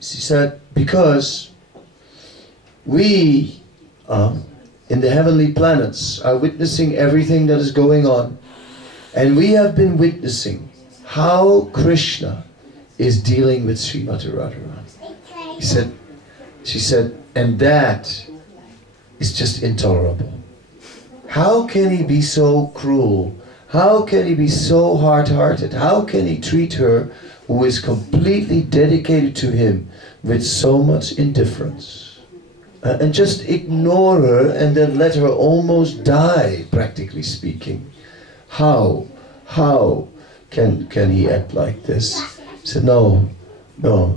She said, because we in the heavenly planets are witnessing everything that is going on, and we have been witnessing how Krishna is dealing with Srimati Radharani. She said, and that is just intolerable. How can he be so cruel? How can he be so hard-hearted? How can he treat her who is completely dedicated to him with so much indifference? And just ignore her and then let her almost die, practically speaking. How can he act like this? He said, no,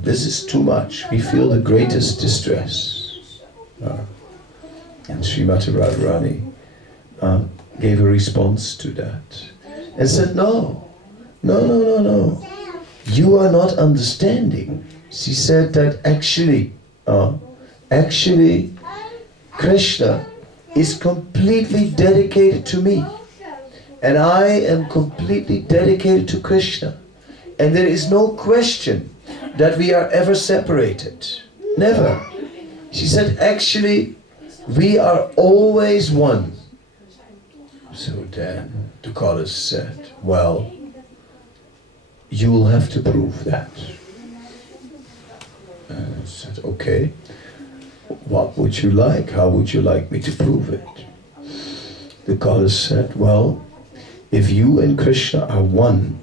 this is too much. We feel the greatest distress. And Srimati Radharani gave a response to that and said, no, you are not understanding. She said that actually Krishna is completely dedicated to me, and I am completely dedicated to Krishna, and there is no question that we are ever separated. Never. She said, actually we are always one. So then the goddess said, well, you will have to prove that. And I said, okay, what would you like? How would you like me to prove it? The goddess said, well, if you and Krishna are one,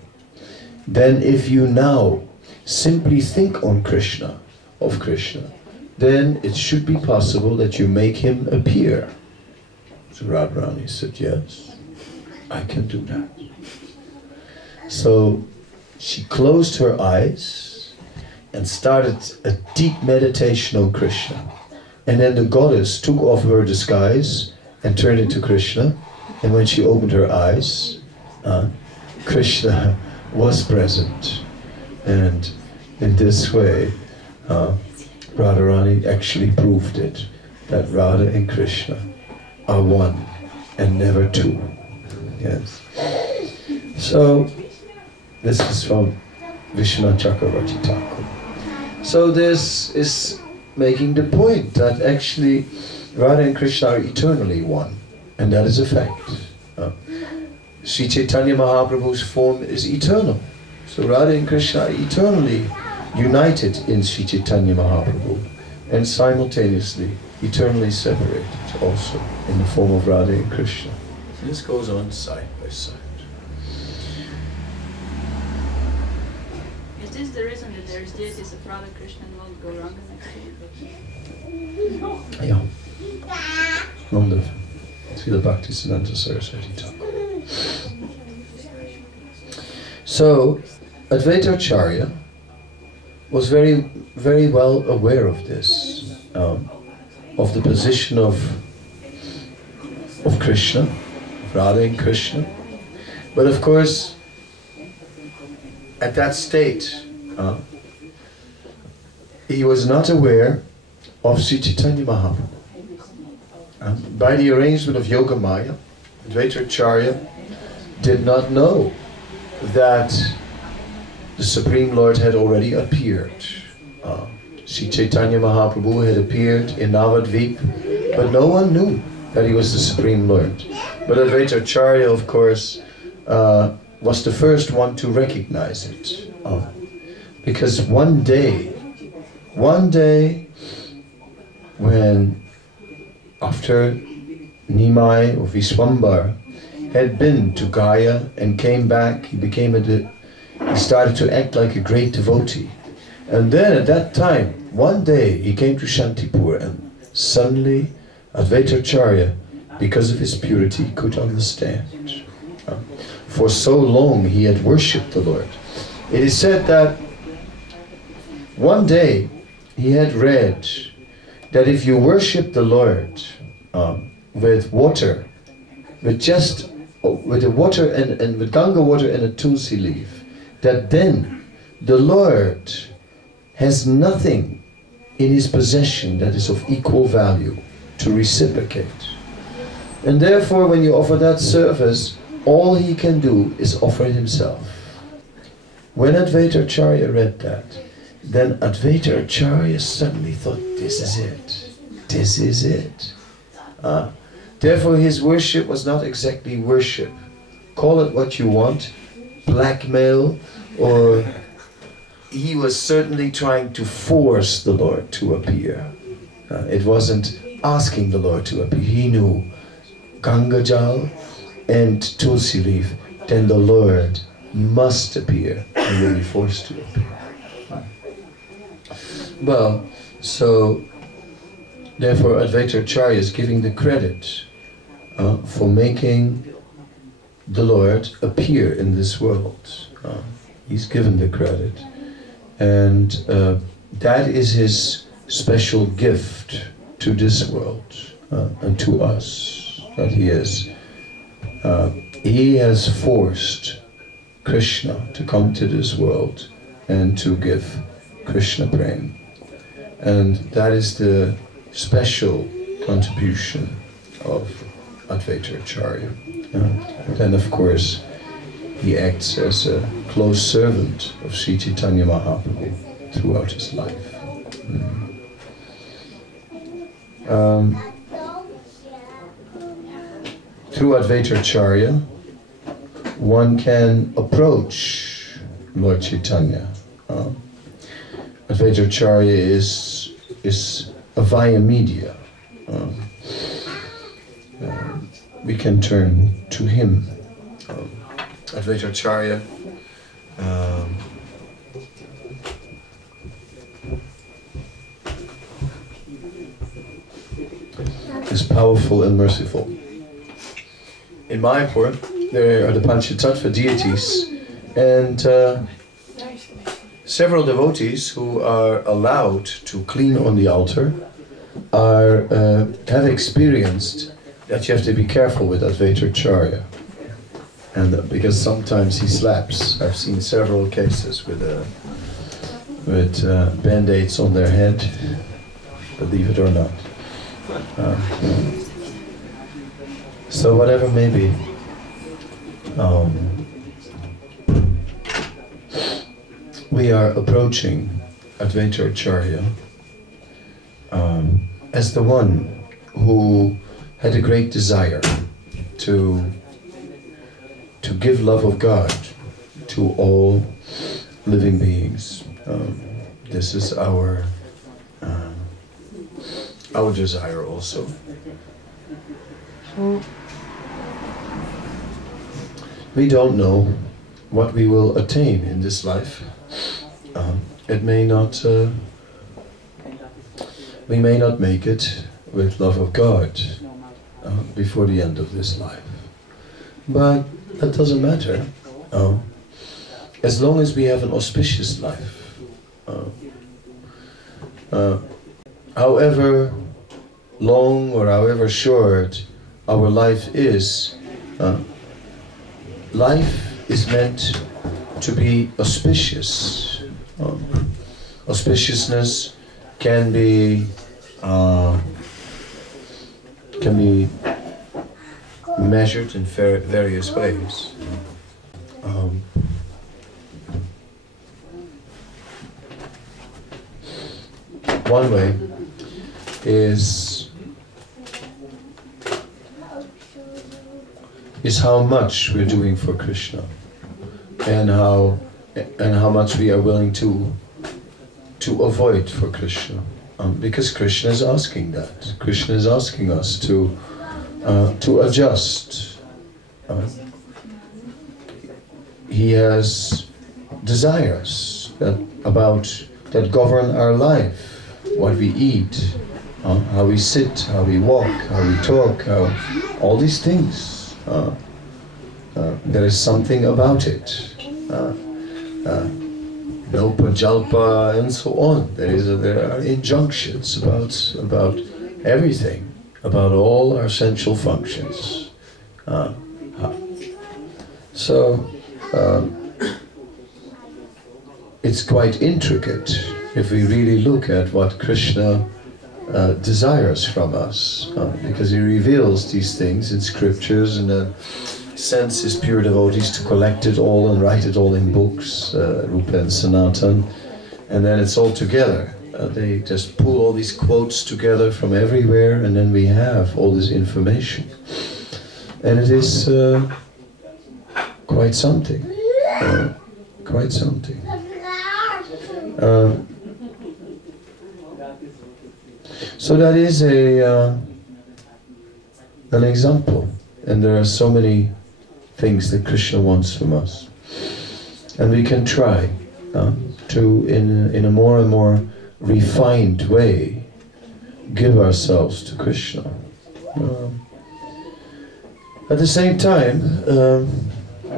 then if you now simply think on Krishna, of Krishna, then it should be possible that you make him appear. So Radharani said, yes, I can do that. So she closed her eyes and started a deep meditation on Krishna. And then the goddess took off her disguise and turned into Krishna. And when she opened her eyes, Krishna was present. And in this way, Radharani actually proved it, that Radha and Krishna are one and never two. Yes. So this is from Vishwanath Chakravarti Thakur. So this is making the point that actually Radha and Krishna are eternally one, and that is a fact. Sri Chaitanya Mahaprabhu's form is eternal. So Radha and Krishna are eternally united in Sri Chaitanya Mahaprabhu, and simultaneously eternally separated also in the form of Radha and Krishna. And this goes on side by side. Is this the reason that there is deities of Radha, Krishna and won't go wrong next to you? Yeah. Wonderful. Srila Bhaktisiddhanta Saraswati Thakur. So, Advaita Acharya was very, very well aware of this, of the position of Krishna, Radha and Krishna. But of course, at that state, he was not aware of Sri Chaitanya Mahaprabhu. By the arrangement of Yoga Maya, Advaita Acharya did not know that the Supreme Lord had already appeared. Sri Chaitanya Mahaprabhu had appeared in Navadvip, but no one knew that he was the Supreme Lord. But Advaita Acharya, of course, was the first one to recognize it. Because one day, when after Nimai or Viswambar had been to Gaya and came back, he started to act like a great devotee. And then at that time, one day he came to Shantipur, and suddenly Advaita Acharya, because of his purity, could understand. For so long he had worshipped the Lord. It is said that one day he had read that if you worship the Lord with water, with the water and with Ganga water and a tulsi leaf, that then the Lord has nothing in his possession that is of equal value to reciprocate. And therefore, when you offer that service, all he can do is offer himself. When Advaita Acharya read that, then Advaita Acharya suddenly thought, this is it. This is it. Therefore his worship was not exactly worship. Call it what you want, blackmail, or he was certainly trying to force the Lord to appear. It wasn't asking the Lord to appear. He knew Ganga Jal and Tulsi leaf, then the Lord must appear and will be forced to appear. Well, so therefore Advaita Acharya is giving the credit for making the Lord appear in this world. He's given the credit, and that is his special gift to this world and to us, that he has forced Krishna to come to this world and to give Krishna prema, and that is the special contribution of Advaita Acharya. Then of course he acts as a close servant of Sri Chaitanya Mahaprabhu throughout his life. Through Advaita Acharya, one can approach Lord Chaitanya. Advaita Acharya is a via media. We can turn to him. Advaita Acharya is powerful and merciful. In Mayapur, there are the Panchatattva deities, and several devotees who are allowed to clean on the altar have experienced that you have to be careful with Advaita Acharya, and because sometimes he slaps. I've seen several cases with band-aids on their head, believe it or not. So whatever may be, we are approaching Advaita Acharya as the one who had a great desire to give love of God to all living beings. This is our desire also. We don't know what we will attain in this life. It may not. We may not make it with love of God before the end of this life, but that doesn't matter. As long as we have an auspicious life, however long or however short our life is meant to be auspicious. Auspiciousness can be measured in various ways. One way is how much we're doing for Krishna, and how much we are willing to avoid for Krishna, because Krishna is asking that. Krishna is asking us to adjust. He has desires that govern our life. What we eat, how we sit, how we walk, how we talk, all these things. There is something about it. Nopa, jalpa, and so on. There are injunctions about everything, about all our essential functions. So it's quite intricate if we really look at what Krishna desires from us, because he reveals these things in scriptures and sends his pure devotees to collect it all and write it all in books, Rupa and Sanatan, and then it's all together. They just pull all these quotes together from everywhere, and then we have all this information. And it is quite something. Quite something. So that is an example, and there are so many things that Krishna wants from us, and we can try to, in a more and more refined way, give ourselves to Krishna. At the same time,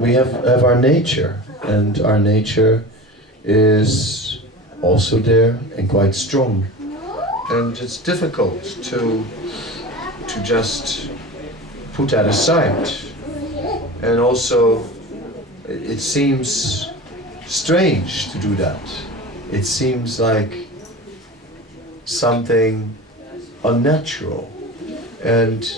we have our nature, and our nature is also there and quite strong. And it's difficult to just put that aside. And also, it seems strange to do that. It seems like something unnatural. And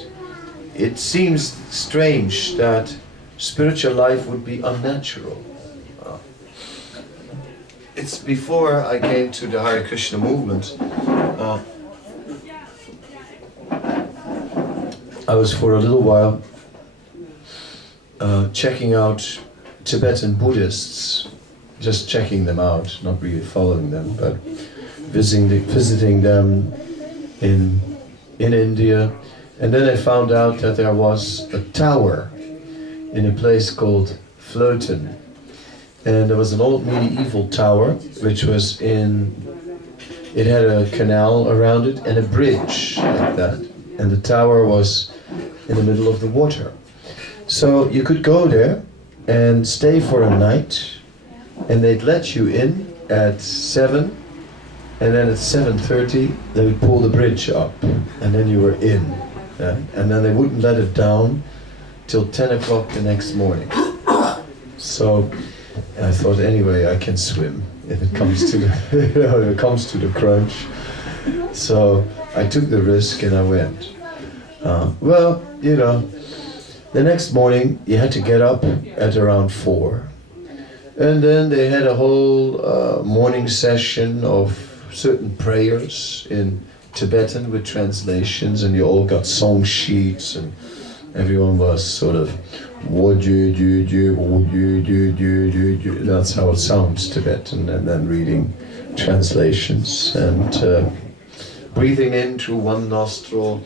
it seems strange that spiritual life would be unnatural. It's before I came to the Hare Krishna movement. I was for a little while checking out Tibetan Buddhists, just checking them out, not really following them, but visiting them in India. And then I found out that there was a tower in a place called Vleuten. And there was an old medieval tower, which was it had a canal around it and a bridge like that. And the tower was in the middle of the water. So you could go there and stay for a night, and they'd let you in at 7, and then at 7:30 they would pull the bridge up, and then you were in. Yeah? And then they wouldn't let it down till 10 o'clock the next morning. So I thought, anyway, I can swim if it comes to if it comes to the crunch. So I took the risk and I went. Well, you know, the next morning you had to get up at around 4, and then they had a whole morning session of certain prayers in Tibetan with translations, and you all got song sheets, and everyone was sort of that's how it sounds, Tibetan, and then reading translations and breathing in through one nostril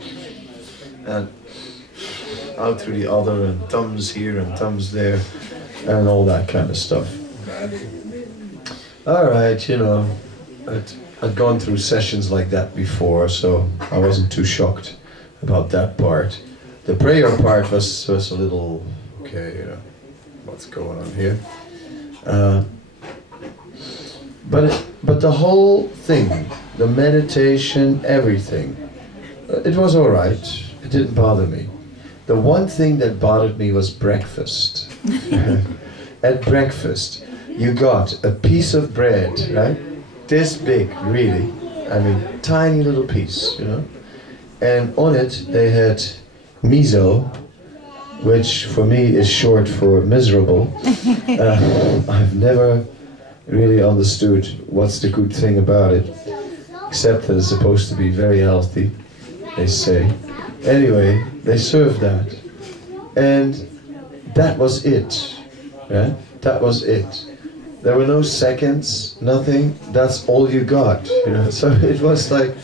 and out through the other, and thumbs here and thumbs there, and all that kind of stuff. Alright, you know, I'd gone through sessions like that before, so I wasn't too shocked about that part. The prayer part was a little, okay, you know, what's going on here? But the whole thing, the meditation, everything, it was all right. It didn't bother me. The one thing that bothered me was breakfast. At breakfast, you got a piece of bread, right? This big, really. I mean, tiny little piece, you know? And on it, they had miso, which for me is short for miserable. I've never really understood what's the good thing about it, except that it's supposed to be very healthy, they say. Anyway, they served that, and that was it, right? That was it. There were no seconds, nothing. That's all you got, you know. So it was like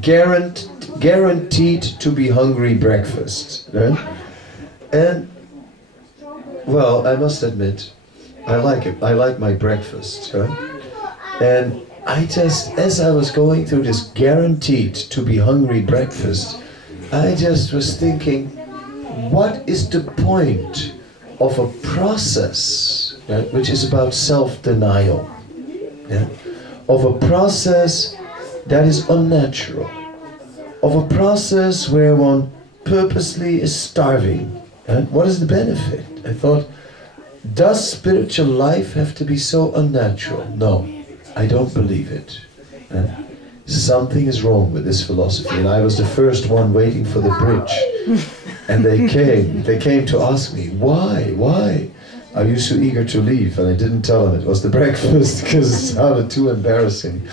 guaranteed to be hungry breakfast, right? And well, I must admit, I like it. I like my breakfast, right? And I just, as I was going through this guaranteed to be hungry breakfast, I just was thinking, what is the point of a process, right, which is about self-denial, yeah? Of a process that is unnatural, of a process where one purposely is starving. And what is the benefit? I thought, does spiritual life have to be so unnatural? No, I don't believe it. Something is wrong with this philosophy, and I was the first one waiting for the bridge. And they came to ask me, why? I was so eager to leave, and I didn't tell him it was the breakfast because it sounded too embarrassing.